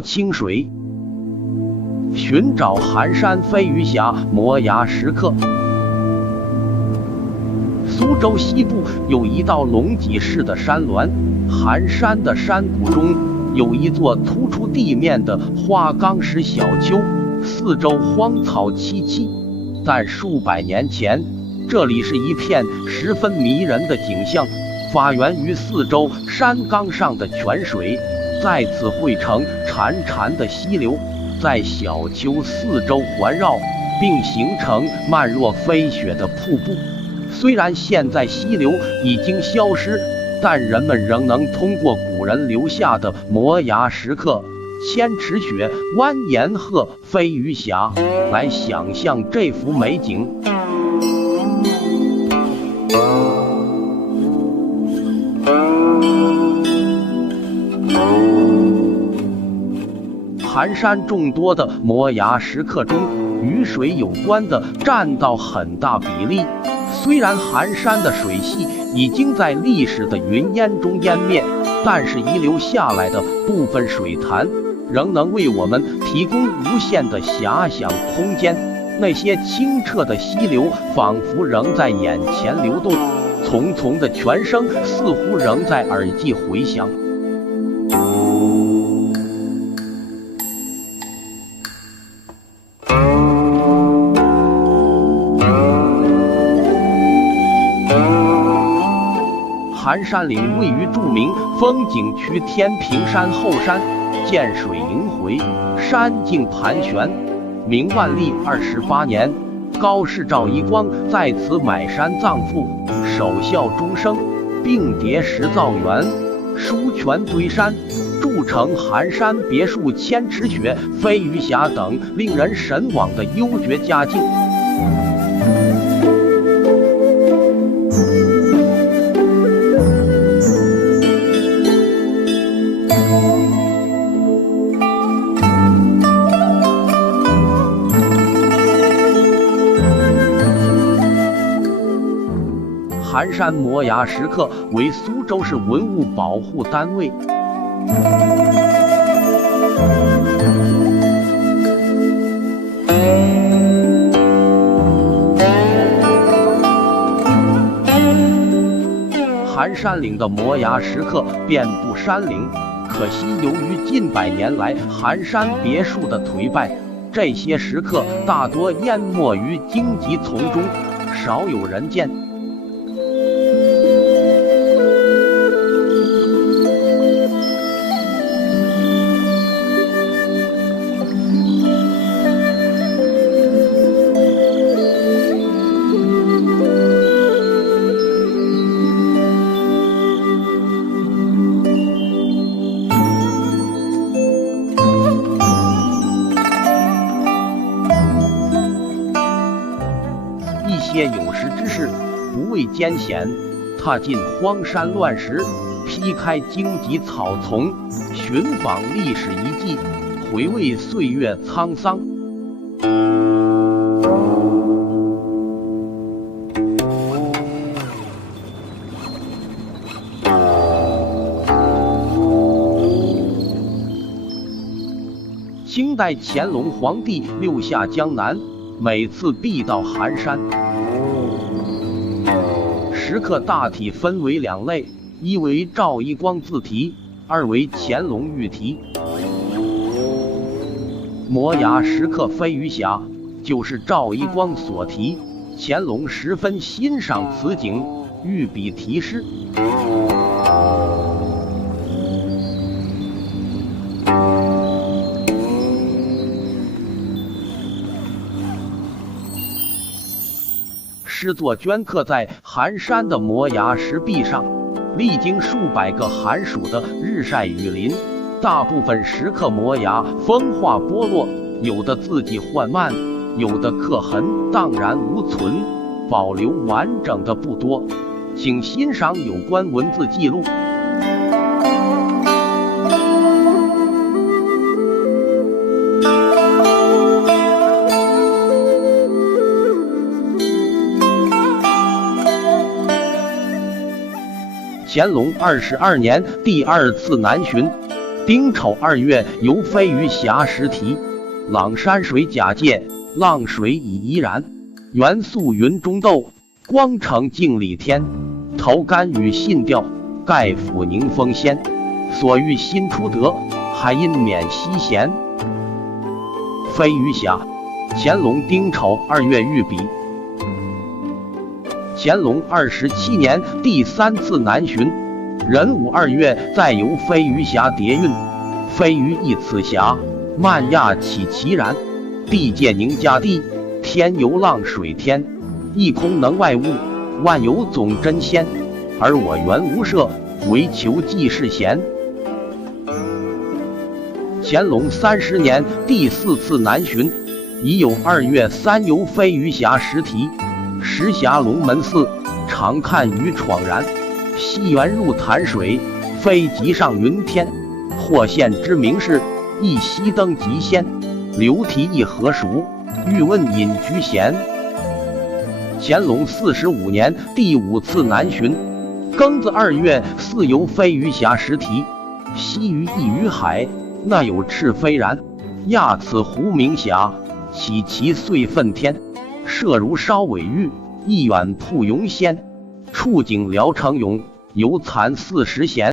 清水，寻找寒山飞鱼峡摩崖石刻。苏州西部有一道龙脊式的山峦，寒山的山谷中有一座突出地面的花岗石小丘，四周荒草萋萋。但数百年前，这里是一片十分迷人的景象，发源于四周山岗上的泉水在此汇成潺潺的溪流，在小丘四周环绕，并形成漫若飞雪的瀑布。虽然现在溪流已经消失，但人们仍能通过古人留下的摩崖石刻千尺雪、蜿蜒壑、飞鱼峡来想象这幅美景。寒山众多的摩崖石刻中，与水有关的占到很大比例。虽然寒山的水系已经在历史的云烟中湮灭，但是遗留下来的部分水潭仍能为我们提供无限的遐想空间。那些清澈的溪流仿佛仍在眼前流动，淙淙的泉声似乎仍在耳际回响。寒山岭位于著名风景区天平山后山，涧水萦回，山径盘旋。明万历28年，高士赵一光在此买山葬父，守孝终生，并叠石造园，书泉堆山，筑成寒山别墅、千尺雪、飞鱼峡等令人神往的幽绝佳境。寒山摩崖石刻为苏州市文物保护单位。寒山岭的摩崖石刻遍布山岭，可惜由于近百年来寒山别墅的颓败，这些石刻大多淹没于荆棘丛中，少有人见。些有识之士不畏艰险，踏进荒山乱石，劈开荆棘草丛，寻访历史遗迹，回味岁月沧桑。清代乾隆皇帝六下江南，每次必到寒山。石刻大体分为两类，一为赵一光自题，二为乾隆御题。摩崖石刻飞鱼峡就是赵一光所题，乾隆十分欣赏此景，御笔题诗。诗作镌刻在寒山的摩崖石壁上，历经数百个寒暑的日晒雨淋，大部分石刻摩崖风化剥落，有的字迹缓慢，有的刻痕荡然无存，保留完整的不多，请欣赏有关文字记录。乾隆22年第二次南巡，丁丑2月游飞鱼峡时题，朗山水甲界，浪水已怡然。元素云中斗，光成镜里天。头干与信调，盖府宁风仙。所欲新出德，还因免西贤。飞鱼峡，乾隆丁丑2月御笔。乾隆27年第3次南巡，壬午2月再游飞鱼峡叠运。飞鱼一此峡，漫亚起其然。地界宁家地，天游浪水天。一空能外物，万有总真仙。而我原无涉，唯求济世贤。乾隆30年第4次南巡，已有2月3游飞鱼峡时题。时峡龙门寺，常看鱼闯然。西园入潭水，飞即上云天。或现之名士，一夕登极仙。流题一何熟，欲问隐居闲。乾隆45年第5次南巡，庚子2月4游飞鱼峡时题。西鱼异于海，那有赤飞然。亚此湖明峡，岂其岁奋天。射如烧尾玉，一远瀑涌仙。触景聊城涌，犹残40弦。